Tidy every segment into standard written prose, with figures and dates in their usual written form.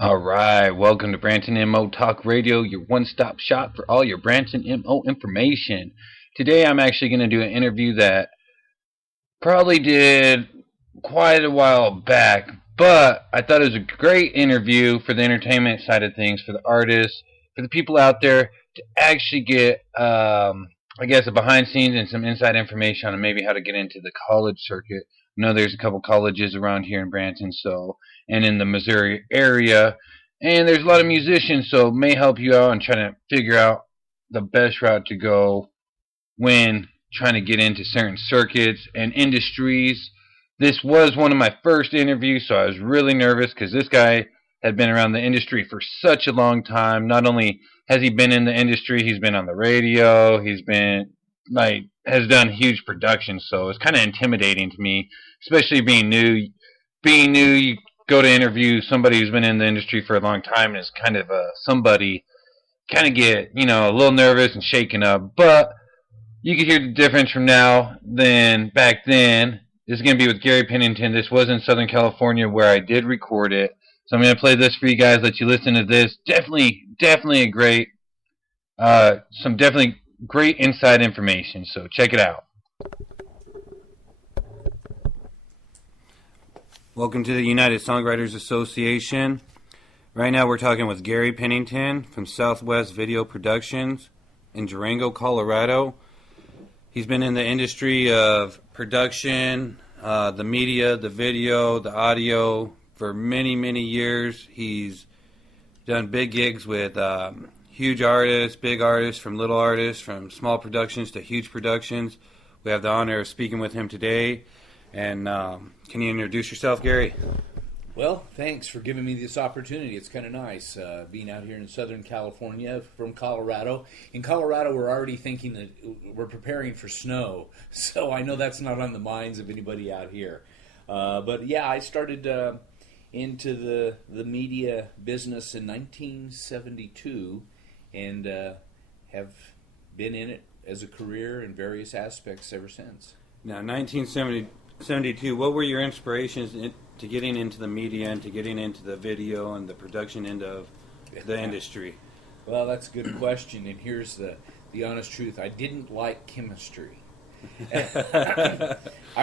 All right, welcome to Branson MO Talk Radio, your one-stop shop for all your Branson MO information. Today I'm actually going to do an interview that probably did quite a while back, but I thought it was a great interview for the entertainment side of things, for the artists, for the people out there to actually get, I guess, a behind scenes and some inside information on maybe how to get into the college circuit. I know there's a couple colleges around here in Branson, and in the Missouri area, and there's a lot of musicians, so it may help you out in trying to figure out the best route to go when trying to get into certain circuits and industries. This was one of my first interviews, so I was really nervous because this guy had been around the industry for such a long time. Not only has he been in the industry, he's been on the radio, he's been has done huge productions, so it's kind of intimidating to me, especially being new. You go to interview somebody who's been in the industry for a long time, and is kind of somebody kind of get a little nervous and shaken up. But you can hear the difference from now than back then. This is going to be with Gary Pennington. This was in Southern California where I did record it. So I'm going to play this for you guys, let you listen to this. Definitely a great, some definitely great inside information. So check it out. Welcome to the United Songwriters Association. Right now we're talking with Gary Pennington from Southwest Video Productions in Durango, Colorado. He's been in the industry of production, the media, the video, the audio for many, many years. He's done big gigs with huge artists, big artists, from little artists, from small productions to huge productions. We have the honor of speaking with him today. And can you introduce yourself, Gary? Well, thanks for giving me this opportunity. It's kind of nice being out here in Southern California from Colorado. In Colorado, we're already thinking that we're preparing for snow, so I know that's not on the minds of anybody out here. But yeah, I started into the media business in 1972 and have been in it as a career in various aspects ever since. Now, 1972, what were your inspirations to getting into the media and to getting into the video and the production end of the industry? Well, that's a good question, and here's the honest truth. I didn't like chemistry. I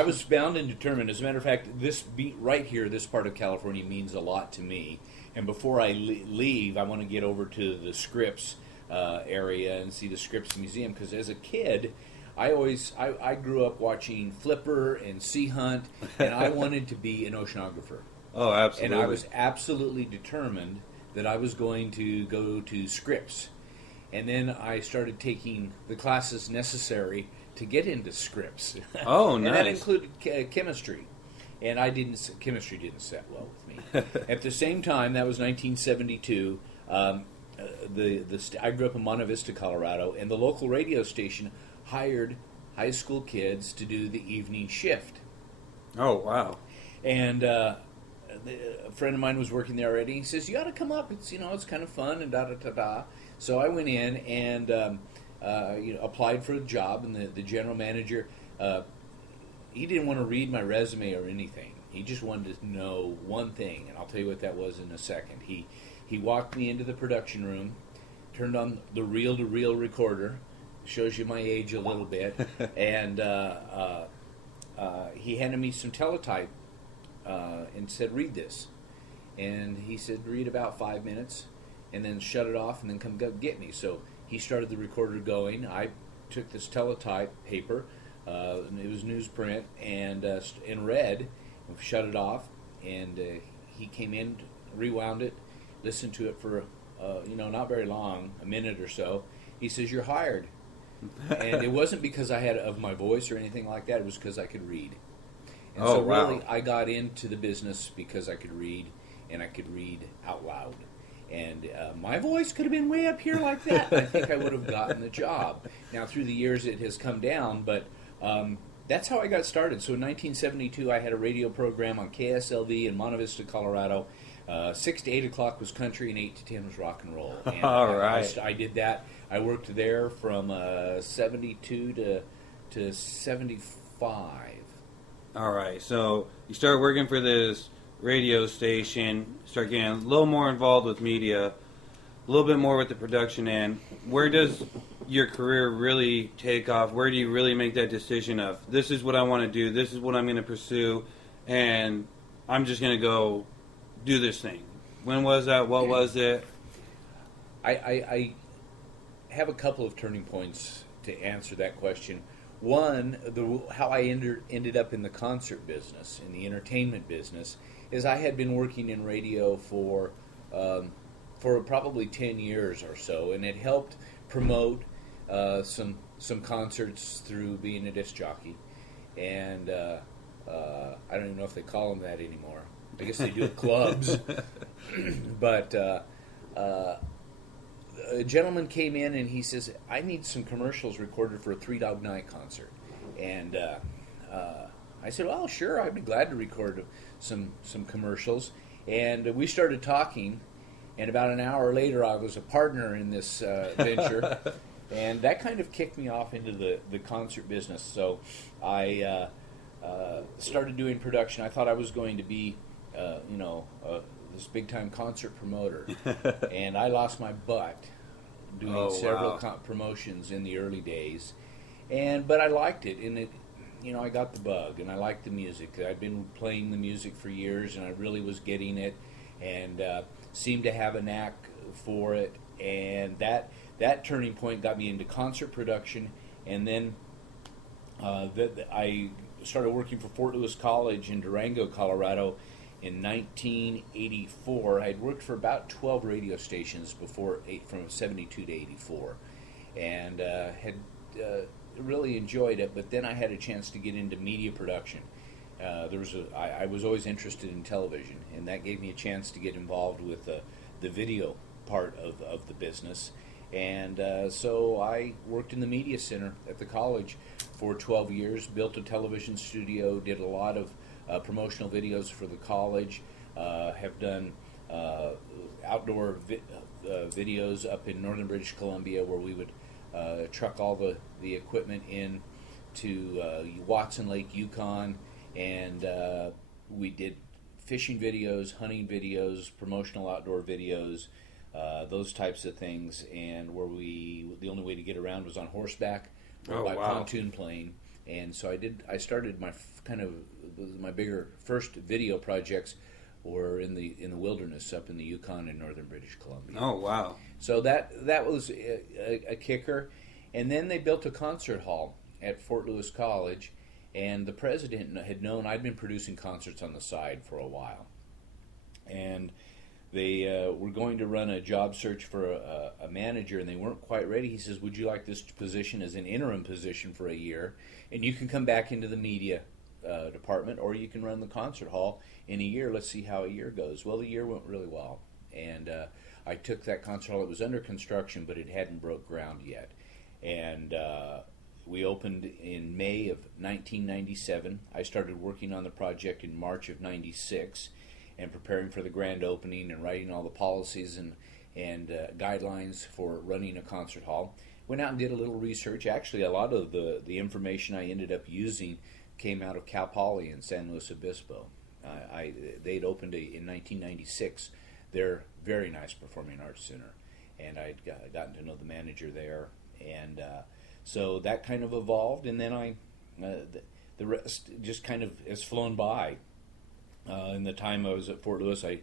was bound and determined. As a matter of fact, this beat right here, this part of California, means a lot to me. And before I leave, I want to get over to the Scripps area and see the Scripps Museum, because as a kid, I grew up watching Flipper and Sea Hunt, and I wanted to be an oceanographer. Oh, absolutely. And I was absolutely determined that I was going to go to Scripps. And then I started taking the classes necessary to get into Scripps. Oh, nice. And that included chemistry. And chemistry didn't set well with me. At the same time, that was 1972, I grew up in Monte Vista, Colorado, and the local radio station hired high school kids to do the evening shift. Oh, wow. And a friend of mine was working there already. He says, "You ought to come up. It's it's kind of fun and da-da-da-da." So I went in and applied for a job, and the general manager, he didn't want to read my resume or anything. He just wanted to know one thing, and I'll tell you what that was in a second. He walked me into the production room, turned on the reel-to-reel recorder, shows you my age a little bit, and he handed me some teletype and said, "Read this." And he said, "Read about 5 minutes, and then shut it off, and then come get me." So he started the recorder going. I took this teletype paper, it was newsprint, and read, and shut it off, and he came in, rewound it, listened to it for, not very long, a minute or so. He says, "You're hired." And it wasn't because I had of my voice or anything like that. It was because I could read. And so really, I got into the business because I could read, and I could read out loud. And my voice could have been way up here like that. I think I would have gotten the job. Now, through the years, it has come down, but that's how I got started. So in 1972, I had a radio program on KSLV in Monte Vista, Colorado. 6 to 8 o'clock was country, and 8 to 10 was rock and roll. And all right. I did that. I worked there from 72 to 75. All right. So you started working for this radio station, start getting a little more involved with media, a little bit more with the production end. Where does your career really take off? Where do you really make that decision of, this is what I want to do, this is what I'm going to pursue, and I'm just going to go do this thing? When was that? What was it? I have a couple of turning points to answer that question. One, how I ended up in the concert business, in the entertainment business, is I had been working in radio for probably 10 years or so, and it helped promote some concerts through being a disc jockey. And I don't even know if they call them that anymore. I guess they do at clubs. But a gentleman came in and he says, I need some commercials recorded for a Three Dog Night concert. And I said, well, sure, I'd be glad to record some commercials. And we started talking, and about an hour later I was a partner in this venture. And that kind of kicked me off into the concert business. So I started doing production. I thought I was going to be, this big-time concert promoter. And I lost my butt doing several promotions in the early days. But I liked it, and I got the bug, and I liked the music. I'd been playing the music for years, and I really was getting it, and seemed to have a knack for it. And that turning point got me into concert production, and then I started working for Fort Lewis College in Durango, Colorado, in 1984. I had worked for about 12 radio stations before, from 72 to 84, and had really enjoyed it. But then I had a chance to get into media production. I was always interested in television, and that gave me a chance to get involved with the video part of the business. And so I worked in the media center at the college for 12 years, built a television studio, did a lot of promotional videos for the college, have done outdoor videos up in northern British Columbia, where we would truck all the equipment in to Watson Lake, Yukon, and we did fishing videos, hunting videos, promotional outdoor videos, those types of things, and where the only way to get around was on horseback or by pontoon plane. And so I started my bigger first video projects were in the wilderness up in the Yukon and northern British Columbia. Oh, wow. So that was a kicker. And then they built a concert hall at Fort Lewis College, and the president had known I'd been producing concerts on the side for a while. And they were going to run a job search for a manager, and they weren't quite ready. He says, would you like this position as an interim position for a year, and you can come back into the media department, or you can run the concert hall in a year. Let's see how a year goes. Well, the year went really well, and I took that concert hall. It was under construction, but it hadn't broke ground yet. And we opened in May of 1997. I started working on the project in March of 96, and preparing for the grand opening and writing all the policies and guidelines for running a concert hall. Went out and did a little research. Actually, a lot of the information I ended up using came out of Cal Poly in San Luis Obispo. They'd opened in 1996 their very nice performing arts center, and I'd gotten to know the manager there, and so that kind of evolved. And then the rest just kind of has flown by. In the time I was at Fort Lewis, I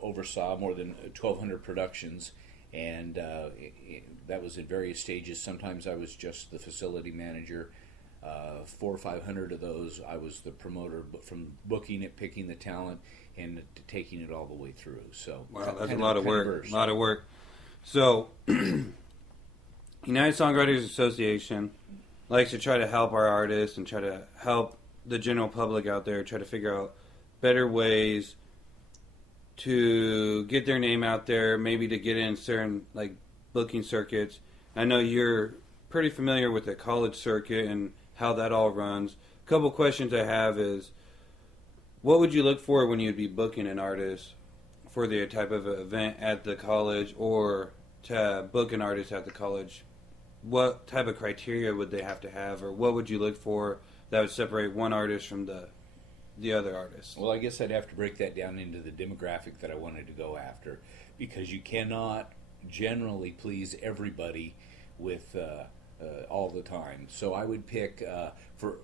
oversaw more than 1,200 productions, and that was at various stages. Sometimes I was just the facility manager. 400 or 500 of those, I was the promoter, but from booking it, picking the talent, and taking it all the way through. So wow, that's a lot of work. A lot of work. So, United Songwriters Association likes to try to help our artists and try to help the general public out there try to figure out better ways to get their name out there, maybe to get in certain booking circuits. I know you're pretty familiar with the college circuit and how that all runs. A couple questions I have is, what would you look for when you'd be booking an artist for the type of event at the college, or to book an artist at the college? What type of criteria would they have to have, or what would you look for that would separate one artist from the the other artists? Well, I guess I'd have to break that down into the demographic that I wanted to go after, because you cannot generally please everybody with all the time. So I would pick for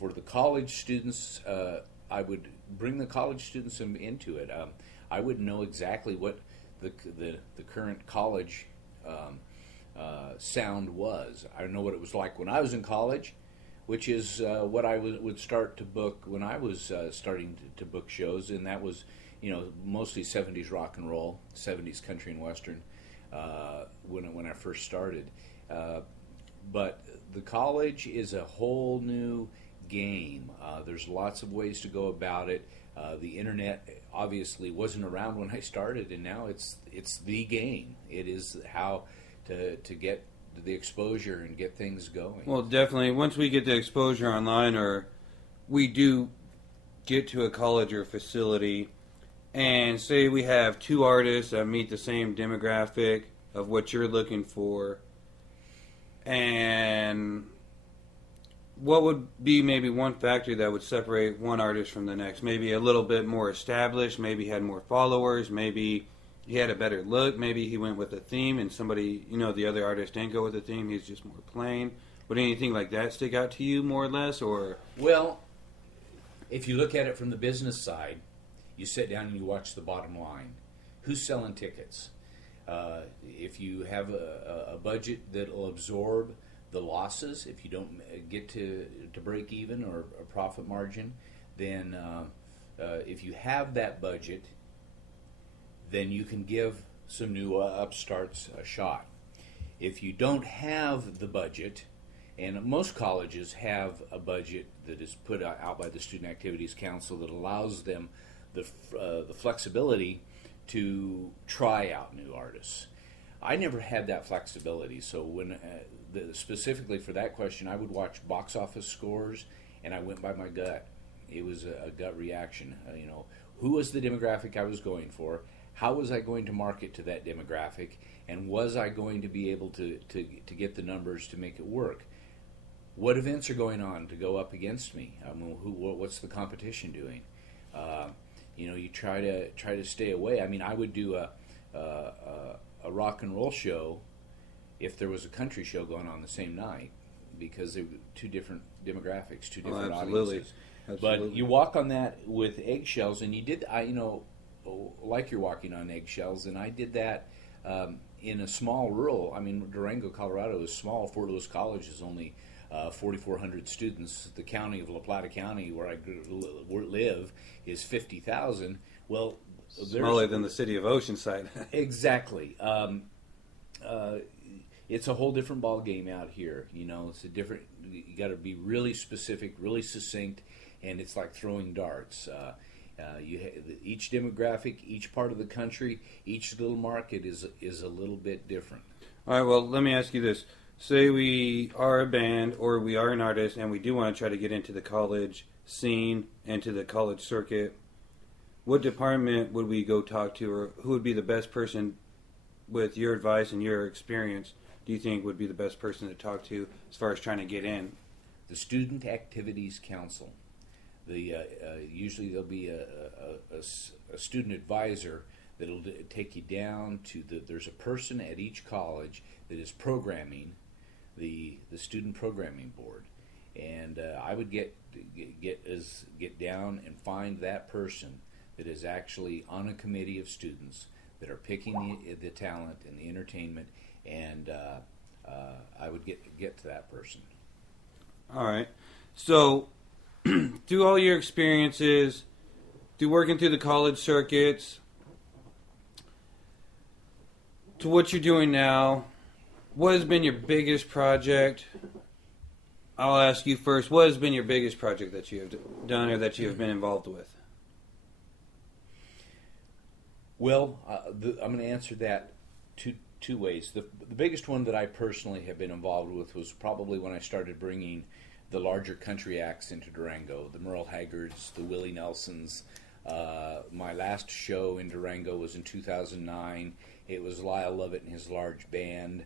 the college students. I would bring the college students into it. I wouldn't know exactly what the current college sound was. I don't know what it was like when I was in college, which is what I would start to book when I was starting to book shows, and that was, mostly 70s rock and roll, 70s country and western when I first started. But the college is a whole new game. There's lots of ways to go about it. The internet obviously wasn't around when I started, and now it's the game. It is how to get the exposure and get things going. Well, definitely. Once we get the exposure online, or we do get to a college or facility, and say we have two artists that meet the same demographic of what you're looking for, and what would be maybe one factor that would separate one artist from the next? Maybe a little bit more established, maybe he had more followers, maybe he had a better look, maybe he went with a theme and somebody, the other artist didn't go with a theme, he's just more plain. Would anything like that stick out to you more or less? Or Well, if you look at it from the business side, you sit down and you watch the bottom line. Who's selling tickets? If you have a budget that will absorb the losses, if you don't get to break even or a profit margin, then if you have that budget, then you can give some new upstarts a shot. If you don't have the budget, and most colleges have a budget that is put out by the Student Activities Council that allows them the flexibility to try out new artists. I never had that flexibility, so when specifically for that question, I would watch box office scores, and I went by my gut. It was a gut reaction. Who was the demographic I was going for? How was I going to market to that demographic? And was I going to be able to get the numbers to make it work? What events are going on to go up against me? What's the competition doing? You try to stay away. I mean, I would do a rock and roll show if there was a country show going on the same night, because they were two different demographics, two different audiences. Absolutely. But you walk on that with eggshells, and you did. Like you're walking on eggshells, and I did that in a small rural. I mean, Durango, Colorado is small. Fort Lewis College is only 4,400 students. The county of La Plata County, where I live, is 50,000. Well, smaller than the city of Oceanside. Exactly. It's a whole different ball game out here. It's a different. You got to be really specific, really succinct, and it's like throwing darts. Each demographic, each part of the country, each little market is a little bit different. All right. Well, let me ask you this. Say we are a band or we are an artist and we do want to try to get into the college scene and to the college circuit. What department would we go talk to, or who would be the best person with your advice and your experience do you think would be the best person to talk to as far as trying to get in? The Student Activities Council. Usually there'll be a student advisor that'll take you down to there's a person at each college that is programming the student programming board, and I would get down and find that person that is actually on a committee of students that are picking the talent and the entertainment, and I would get to that person. All right. So, through all your experiences, through working through the college circuits, to what you're doing now, what has been your biggest project? I'll ask you first. What has been your biggest project that you have done or that you have been involved with? Well, I'm going to answer that two ways. The biggest one that I personally have been involved with was probably when I started bringing the larger country acts into Durango, the Merle Haggards, the Willie Nelsons. My last show in Durango was in 2009. It was Lyle Lovett and his large band.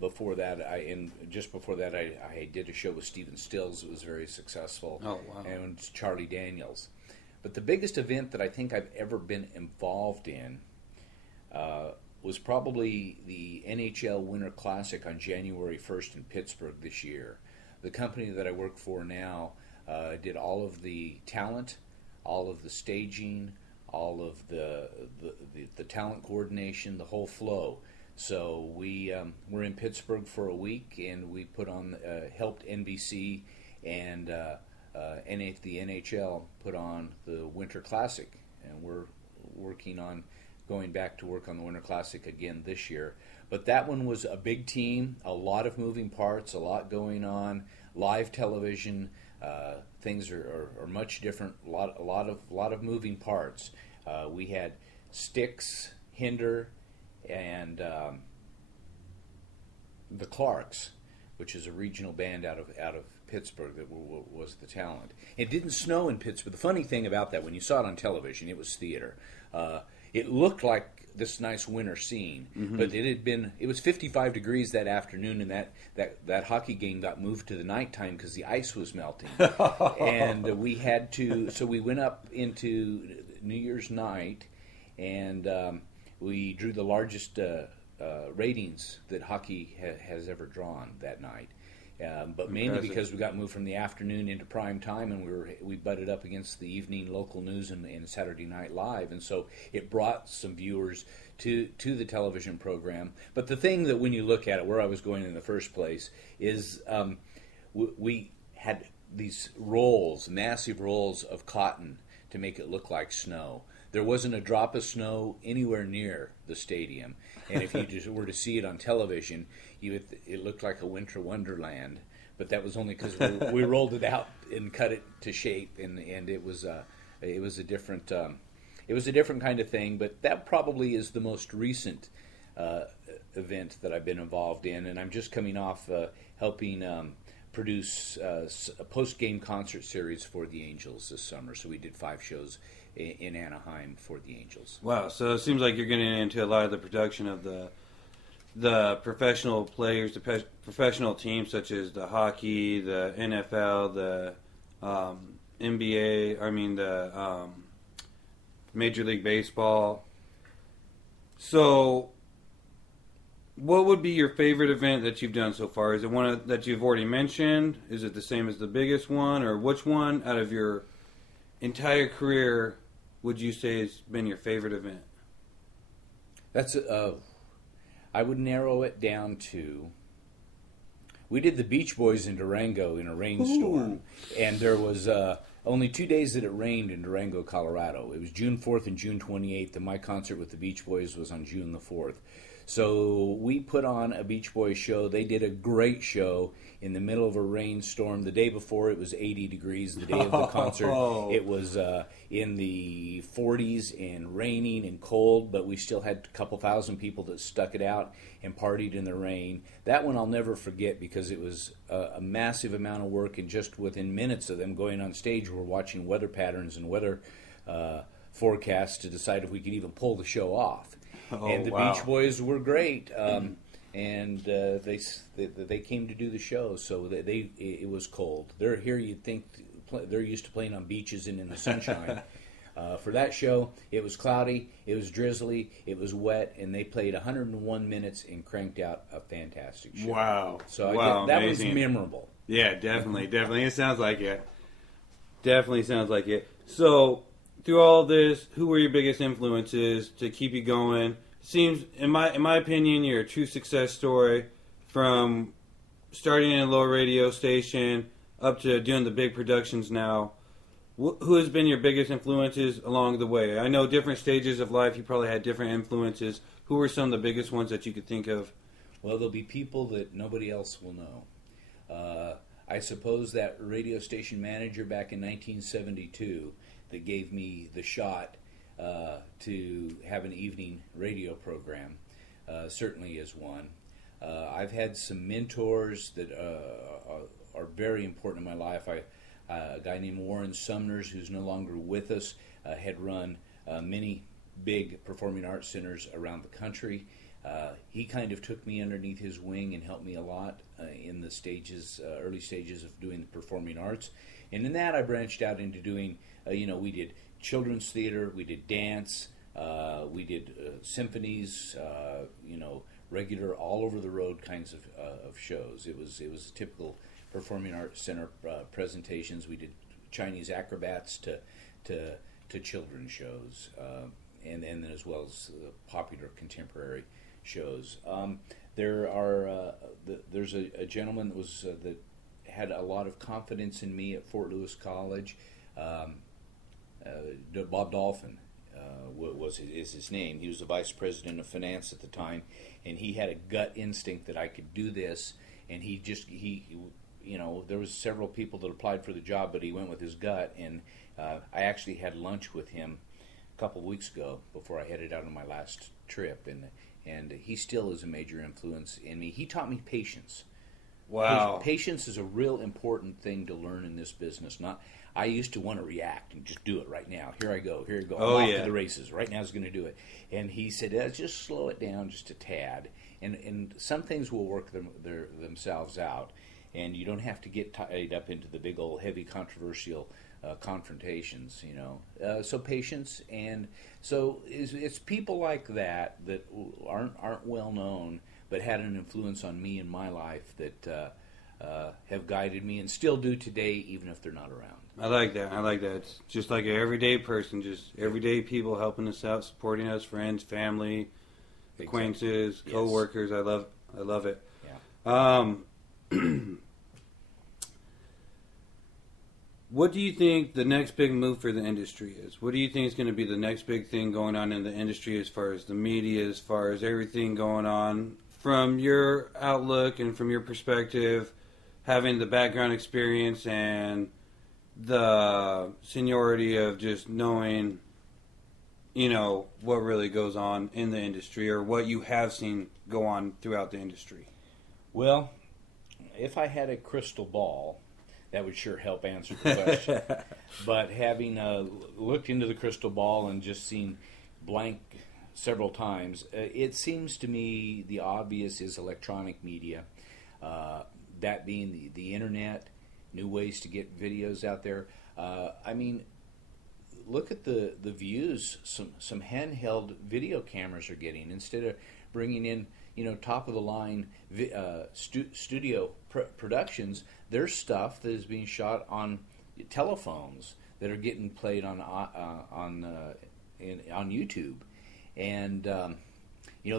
Before that, I did a show with Stephen Stills. It was very successful. Oh, wow. And Charlie Daniels. But the biggest event that I think I've ever been involved in was probably the NHL Winter Classic on January 1st in Pittsburgh this year. The company that I work for now did all of the talent, all of the staging, all of the talent coordination, the whole flow. So we were in Pittsburgh for a week, and we put on helped NBC and the NHL put on the Winter Classic, and we're working on going back to work on the Winter Classic again this year. But that one was a big team, a lot of moving parts, a lot going on, live television. Things are much different. A lot of moving parts. We had Styx, Hinder, and the Clarks, which is a regional band out of Pittsburgh that was the talent. It didn't snow in Pittsburgh. The funny thing about that, when you saw it on television, it was theater. It looked like this nice winter scene, but it was 55 degrees that afternoon, and that hockey game got moved to the nighttime because the ice was melting. And we had to, so we went up into New Year's night, and we drew the largest ratings that hockey has ever drawn that night. But mainly because we got moved from the afternoon into prime time, and we butted up against the evening local news and Saturday Night Live, and so it brought some viewers to the television program. But the thing that, when you look at it, where I was going in the first place, is we had these rolls, massive rolls of cotton to make it look like snow. There wasn't a drop of snow anywhere near the stadium, and if you just were to see it on television, it looked like a winter wonderland. But that was only because we rolled it out and cut it to shape, and it was a different kind of thing. But that probably is the most recent event that I've been involved in, and I'm just coming off helping produce a post-game concert series for the Angels this summer. So we did 5 shows in Anaheim for the Angels. Wow, so it seems like you're getting into a lot of the production of the professional players, the professional teams such as the hockey, the NFL, the NBA, the Major League Baseball. So what would be your favorite event that you've done so far? Is it one that you've already mentioned? Is it the same as the biggest one? Or which one out of your entire career would you say has been your favorite event? That's I would narrow it down to, we did the Beach Boys in Durango in a rainstorm. Ooh. And there was only 2 days that it rained in Durango, Colorado. It was June 4th and June 28th, and my concert with the Beach Boys was on June the 4th. So we put on a Beach Boys show. They did a great show in the middle of a rainstorm. The day before, it was 80 degrees. The day of the concert, it was in the 40s and raining and cold, but we still had a couple thousand people that stuck it out and partied in the rain. That one I'll never forget because it was a massive amount of work, and just within minutes of them going on stage, we're watching weather patterns and weather forecasts to decide if we could even pull the show off. And the Beach Boys were great, and they came to do the show. So it was cold. They're here. You'd think they're used to playing on beaches and in the sunshine. For that show, it was cloudy, it was drizzly, it was wet, and they played 101 minutes and cranked out a fantastic show. Wow! So that was memorable. Yeah, definitely. It sounds like it. Definitely sounds like it. So, through all this, who were your biggest influences to keep you going? Seems, in my opinion, you're a true success story, from starting in a low radio station up to doing the big productions now. Who has been your biggest influences along the way? I know different stages of life, you probably had different influences. Who were some of the biggest ones that you could think of? Well, there'll be people that nobody else will know. I suppose that radio station manager back in 1972 that gave me the shot to have an evening radio program certainly is one. I've had some mentors that are very important in my life. A guy named Warren Sumners, who's no longer with us, had run many big performing arts centers around the country. he kind of took me underneath his wing and helped me a lot in the early stages of doing the performing arts. And in that, I branched out into doing, we did children's theater, we did dance, we did symphonies, regular all over the road kinds of shows. It was typical performing arts center presentations. We did Chinese acrobats to children's shows, and then as well as popular contemporary shows. There's a gentleman that had a lot of confidence in me at Fort Lewis College. Bob Dolphin is his name. He was the vice president of finance at the time, and he had a gut instinct that I could do this. And there was several people that applied for the job, but he went with his gut. And I actually had lunch with him a couple of weeks ago before I headed out on my last trip, and he still is a major influence in me. He taught me patience. Wow. Patience is a real important thing to learn in this business. I used to want to react and just do it right now. Here I go. Oh, I'm off yeah. to the races. Right now is going to do it. And he said, just slow it down just a tad. And some things will work themselves out. And you don't have to get tied up into the big old heavy controversial confrontations, So patience, and so it's people like that aren't well known, but had an influence on me in my life that have guided me and still do today, even if they're not around. I like that. It's just like an everyday person, just everyday people helping us out, supporting us, friends, family, acquaintances, exactly. co-workers. Yes. I love it. Yeah. What do you think the next big move for the industry is? What do you think is going to be the next big thing going on in the industry as far as the media, as far as everything going on? From your outlook and from your perspective, having the background experience and the seniority of just knowing, what really goes on in the industry or what you have seen go on throughout the industry. Well, if I had a crystal ball, that would sure help answer the question. But having looked into the crystal ball and just seen blank several times, it seems to me the obvious is electronic media, that being the internet, new ways to get videos out there. Look at the views some handheld video cameras are getting. Instead of bringing in top of the line studio productions, there's stuff that is being shot on telephones that are getting played on YouTube, and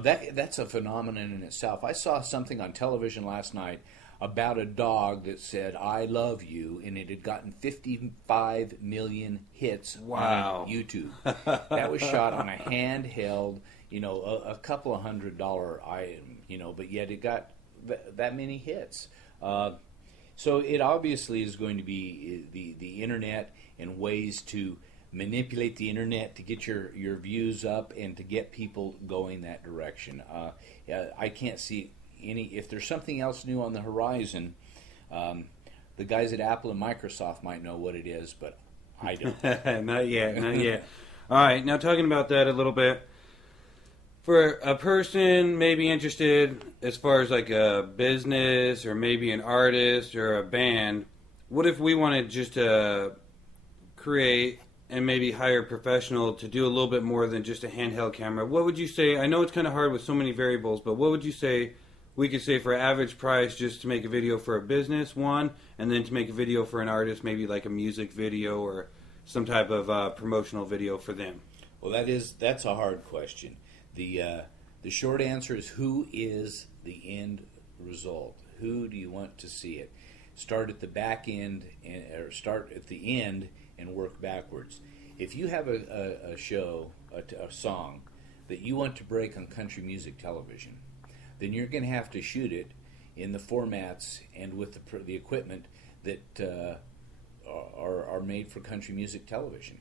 that's a phenomenon in itself. I saw something on television last night about a dog that said "I love you," and it had gotten 55 million hits on YouTube. That was shot on a handheld, a couple of $100 item, but yet it got that many hits. So it obviously is going to be the internet and ways to manipulate the internet to get your views up and to get people going that direction. I can't see if there's something else new on the horizon. The guys at Apple and Microsoft might know what it is, but I don't. Not yet. All right, now talking about that a little bit. For a person maybe interested as far as like a business or maybe an artist or a band, what if we wanted just to create and maybe hire a professional to do a little bit more than just a handheld camera? What would you say? I know it's kind of hard with so many variables, but what would you say we could say for average price just to make a video for a business, one, and then to make a video for an artist, maybe like a music video or some type of promotional video for them? Well, that's a hard question. The short answer is, who is the end result? Who do you want to see it? Start at the back end, or start at the end and work backwards. If you have a show, a song that you want to break on country music television, then you're going to have to shoot it in the formats and with the equipment that are made for country music television.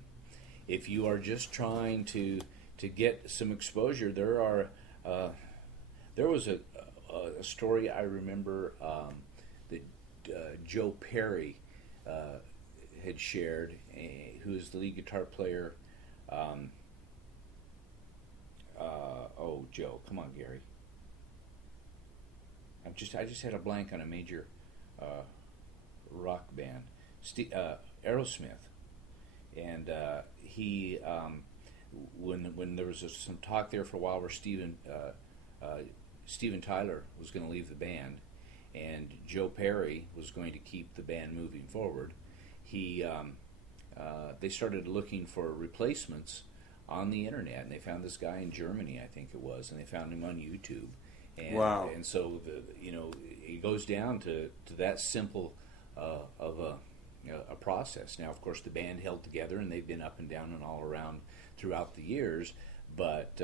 If you are just trying to get some exposure, there was a story I remember that Joe Perry had shared, who is the lead guitar player. Joe. Come on, Gary. I just had a blank on a major rock band, Aerosmith, and he when there was some talk there for a while where Steven Tyler was going to leave the band, and Joe Perry was going to keep the band moving forward. They started looking for replacements on the internet, and they found this guy in Germany, I think it was, and they found him on YouTube. And, wow! And so it goes down to that simple of a process. Now, of course, the band held together, and they've been up and down and all around throughout the years. But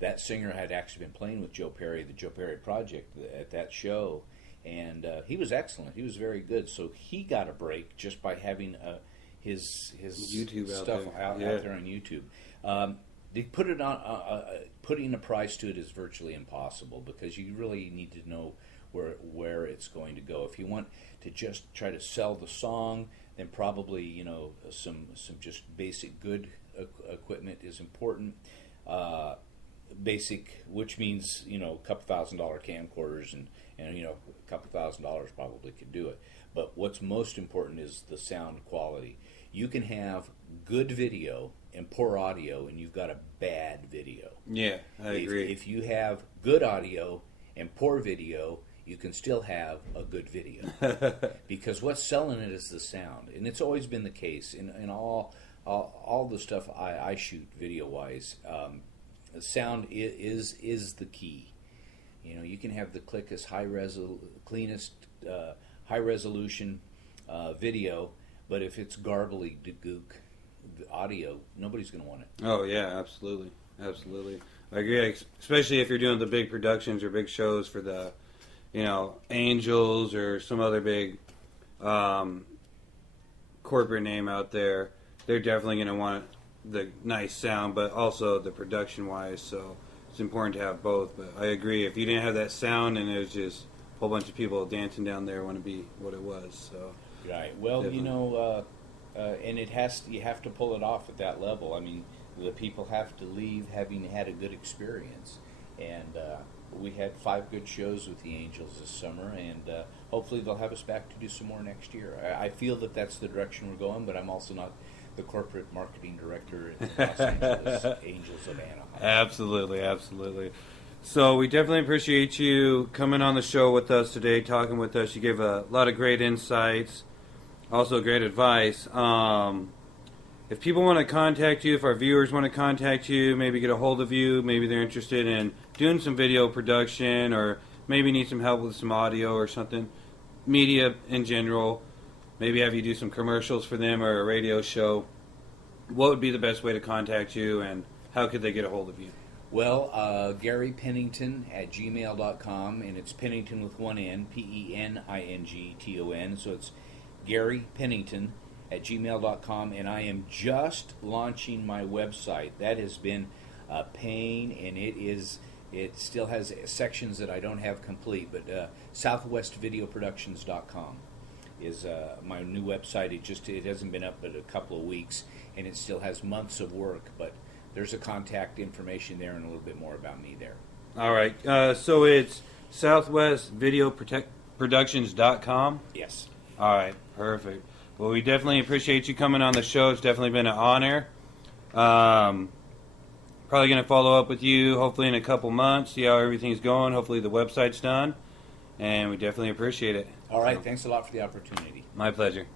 that singer had actually been playing with Joe Perry, the Joe Perry Project, at that show, and he was excellent. He was very good. So he got a break just by having his YouTube stuff out there on YouTube. They put it on. Putting a price to it is virtually impossible because you really need to know where it's going to go. If you want to just try to sell the song, then probably some just basic good equipment is important. Basic, which means a couple $1,000 camcorders and a couple $1,000 probably could do it. But what's most important is the sound quality. You can have good video and poor audio, and you've got a bad video. Yeah, I agree. If you have good audio and poor video, you can still have a good video. Because what's selling it is the sound, and it's always been the case in all the stuff I shoot video-wise. The sound is the key. You can have the cleanest high resolution video, but if it's garbly gook audio, nobody's going to want it. Oh yeah, absolutely. I agree, especially if you're doing the big productions or big shows for the Angels or some other big corporate name out there. They're definitely going to want the nice sound, but also the production wise, so it's important to have both. But I agree, if you didn't have that sound and it was just a whole bunch of people dancing down there, it wouldn't be what it was. So right. Well, definitely. And you have to pull it off at that level. I mean, the people have to leave having had a good experience. And we had 5 good shows with the Angels this summer, and hopefully they'll have us back to do some more next year. I feel that that's the direction we're going, but I'm also not the corporate marketing director at the Los Angeles Angels of Anaheim. Absolutely. So we definitely appreciate you coming on the show with us today, talking with us. You gave a lot of great insights. Also, great advice. If people want to contact you, if our viewers want to contact you, maybe get a hold of you, maybe they're interested in doing some video production or maybe need some help with some audio or something, media in general, maybe have you do some commercials for them or a radio show, what would be the best way to contact you and how could they get a hold of you? Well, Gary Pennington at gmail.com, and it's Pennington with one N, Pennington, so it's Gary Pennington at gmail.com, and I am just launching my website. That has been a pain, and it still has sections that I don't have complete, but southwestvideoproductions.com is my new website. It hasn't been up but a couple of weeks, and it still has months of work, but there's a contact information there and a little bit more about me there. All right, so it's southwestvideoproductions.com? Yes. All right, perfect. Well, we definitely appreciate you coming on the show. It's definitely been an honor. Probably going to follow up with you hopefully in a couple months, see how everything's going. Hopefully the website's done, and we definitely appreciate it. All right, thanks a lot for the opportunity. My pleasure.